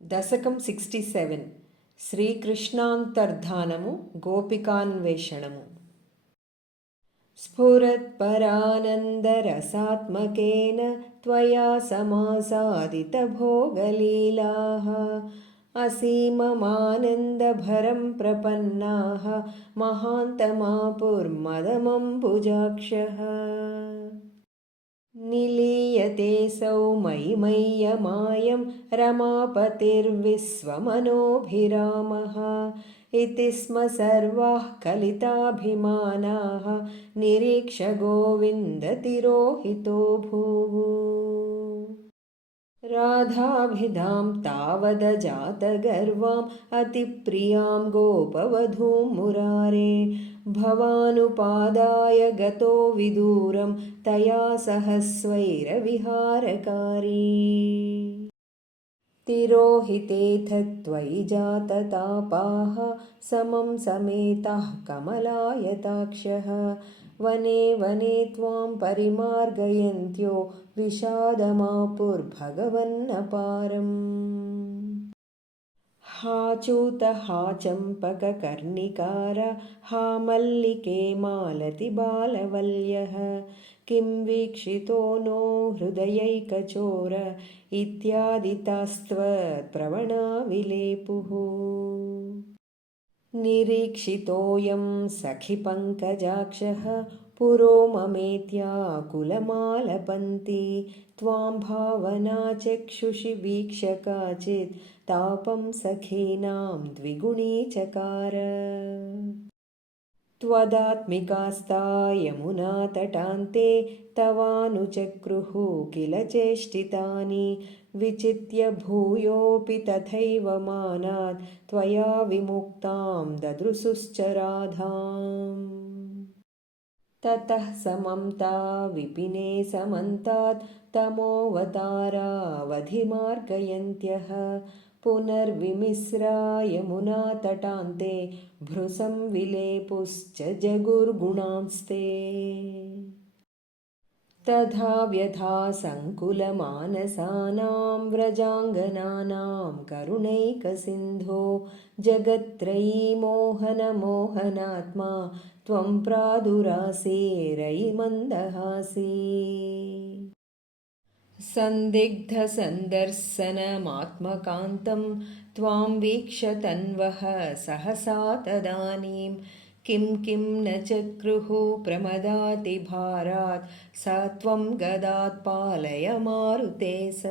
దశకం 67 శ్రీకృష్ణాంతర్ధానము గోపికాన్వేషణము. స్ఫురత్పరానందరసాత్మకేన త్వయా సమాసాదితభోగలీలాః అసీమమానందభరం ప్రపన్నాః మహాంతమాపుర్మదమంబుజాక్షः. నిలీయతేऽసౌ మయి మయ్యమాయం రమాపతిర్విశ్వమనోభిరామः ఇతి స్మ సర్వాః కలితాభిమానాः నిరీక్ష్య గోవిందతిరోహితో భూః. రాధాభిధాం తావదజాతగర్వాం అతిప్రియాం గోపవధూం మురారే భవానుపాదాయ గతో విదూరం తయా సహ స్వైరవిహారకారీ. తిరోహితేథ త్వయి జాతతాపాః సమం సమేతాః కమలాయతాక్షः వనే వనే త్వాం పరిమార్గయంత్యో విషాదమాపుర్భగవన్నపారం. హా చూత హా చంపకకర్ణికార హా మల్లికే మాలతి బాలవల్యః కిం వీక్షితో నో హృదయైకచోర ఇత్యాదితాస్త్వత్ప్రవణా విలేపుః. నిరీక్షితోऽయం సఖి పంకజాక్షः పురో మమేత్యాకులమాలపంతి త్వాం భావనా చక్షుషి వీక్ష్య కాచిత్ తాపం సఖీనాం ద్విగుణీచకార. త్వదాత్మికాస్తా యమునాతటాంతే తవానుచక్రుః కిల చేష్టితాని విచిత్య భూయోऽపి తథైవ మానాత్ త్వయా విముక్తాం దదృశుశ్చ రాధాం. తతః సమంతా విపినే సమంతాత్ తమోవతారావధిమార్గయంత్యః పునర్విమిశ్రా యమునాతటాంతే భృశం విలేపుశ్చ జగుర్గుణాంస్తే. తథా వ్యథా సంకులమానసానాం వ్రజాంగనానాం కరుణైకసింధో జగత్త్రయీ మోహనమోహనాత్మా త్వం ప్రాదురాసేరయి మందహాసీ. సందిగ్ధసందర్శనమాత్మకాంతం త్వాం వీక్ష్య తన్వః సహసా తదానీం కిం కిం న చక్రుః ప్రమదాతిభారాత్ స త్వం గదాత్ పాలయ మారుతేశ.